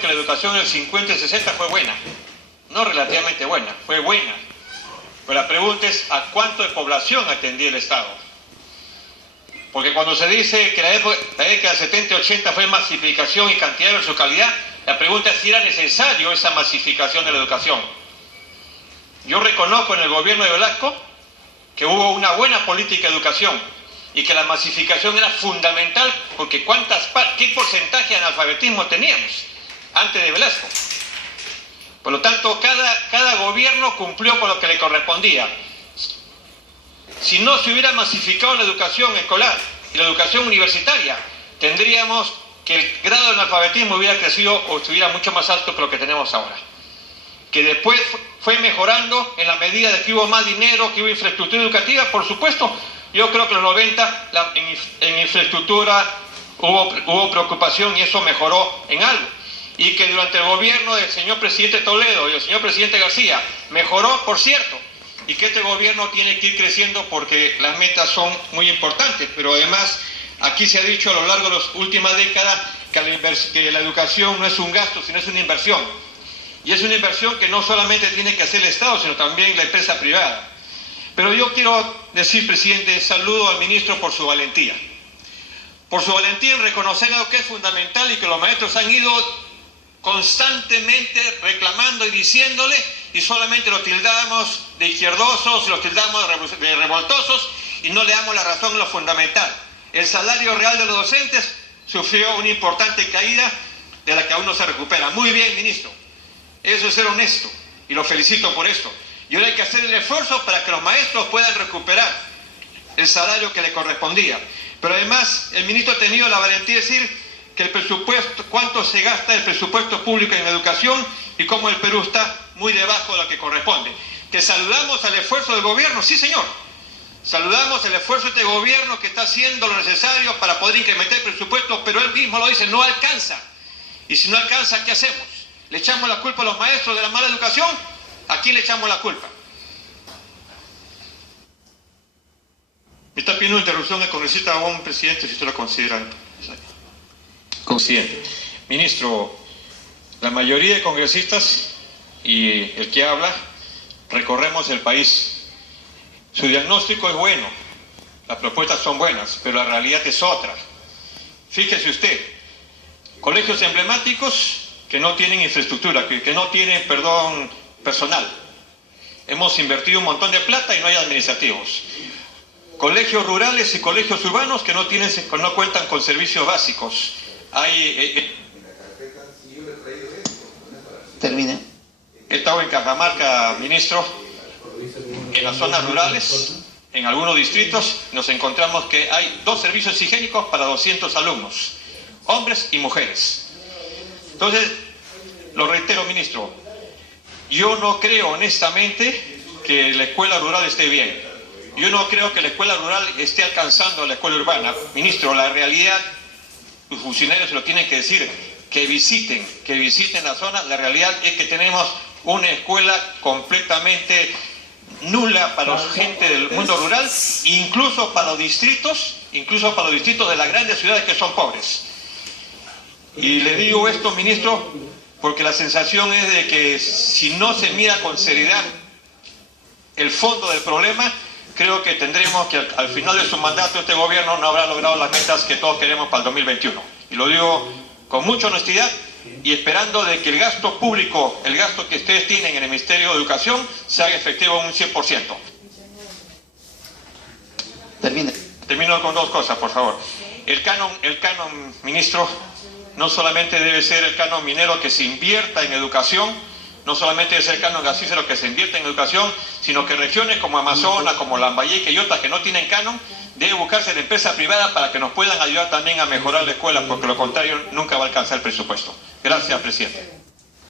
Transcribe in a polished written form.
que la educación del 50 y 60 fue buena, no relativamente buena, fue buena. Pero la pregunta es, ¿a cuánto de población atendía el Estado? Porque cuando se dice que la década de 70 y 80 fue masificación y cantidad versus calidad, la pregunta es si era necesario esa masificación de la educación. Yo reconozco en el gobierno de Velasco que hubo una buena política de educación y que la masificación era fundamental, porque ¿qué porcentaje de analfabetismo teníamos antes de Velasco? Por lo tanto, cada gobierno cumplió con lo que le correspondía. Si no se hubiera masificado la educación escolar y la educación universitaria, tendríamos que el grado de analfabetismo hubiera crecido o estuviera mucho más alto que lo que tenemos ahora. Que después fue mejorando en la medida de que hubo más dinero, que hubo infraestructura educativa, por supuesto. Yo creo que en los 90 en infraestructura hubo preocupación y eso mejoró en algo. Y que durante el gobierno del señor presidente Toledo y del señor presidente García mejoró, por cierto, y que este gobierno tiene que ir creciendo porque las metas son muy importantes, pero además aquí se ha dicho a lo largo de las últimas décadas que la educación no es un gasto, sino es una inversión. Y es una inversión que no solamente tiene que hacer el Estado, sino también la empresa privada. Pero yo quiero decir, presidente, saludo al ministro por su valentía. Por su valentía en reconocer algo que es fundamental y que los maestros han ido constantemente reclamando y diciéndole, y solamente lo tildamos de izquierdosos, lo tildamos de revoltosos y no le damos la razón en lo fundamental. El salario real de los docentes sufrió una importante caída de la que aún no se recupera. Muy bien, ministro, eso es ser honesto y lo felicito por esto. Y ahora hay que hacer el esfuerzo para que los maestros puedan recuperar el salario que le correspondía. Pero además el ministro ha tenido la valentía de decir que el presupuesto, cuánto se gasta el presupuesto público en educación y cómo el Perú está muy debajo de lo que corresponde. Que saludamos al esfuerzo del gobierno, sí señor, saludamos el esfuerzo de este gobierno que está haciendo lo necesario para poder incrementar el presupuesto, pero él mismo lo dice, no alcanza. Y si no alcanza, ¿qué hacemos? ¿Le echamos la culpa a los maestros de la mala educación? ¿A quién le echamos la culpa? Me está pidiendo interrupción el congresista Abón, presidente, si usted lo considera. Presidente. Ministro, la mayoría de congresistas y el que habla recorremos el país. Su diagnóstico es bueno, las propuestas son buenas, pero la realidad es otra. Fíjese usted, colegios emblemáticos que no tienen infraestructura, que no tienen, personal. Hemos invertido un montón de plata y no hay administrativos. Colegios rurales y colegios urbanos que no cuentan con servicios básicos. Termine. He estado en Cajamarca, ministro, en las zonas rurales, en algunos distritos, nos encontramos que hay 2 servicios higiénicos para 200 alumnos, hombres y mujeres. Entonces, lo reitero, ministro, yo no creo honestamente que la escuela rural esté bien. Yo no creo que la escuela rural esté alcanzando a la escuela urbana. Ministro, la realidad, los funcionarios se lo tienen que decir, que visiten la zona. La realidad es que tenemos una escuela completamente nula para la gente del mundo rural, incluso para los distritos de las grandes ciudades que son pobres. Y le digo esto, ministro, porque la sensación es de que si no se mira con seriedad el fondo del problema, creo que tendremos que al final de su mandato este gobierno no habrá logrado las metas que todos queremos para el 2021. Y lo digo con mucha honestidad y esperando de que el gasto público, el gasto que ustedes tienen en el Ministerio de Educación, se haga efectivo en un 100%. Termine. Termino con 2 cosas, por favor. El canon, ministro, no solamente debe ser el canon minero que se invierta en educación, no solamente debe ser el canon gasífero que se invierte en educación, sino que regiones como Amazonas, como Lambayeque y otras que no tienen canon, debe buscarse la empresa privada para que nos puedan ayudar también a mejorar la escuela, porque lo contrario nunca va a alcanzar el presupuesto. Gracias, presidente.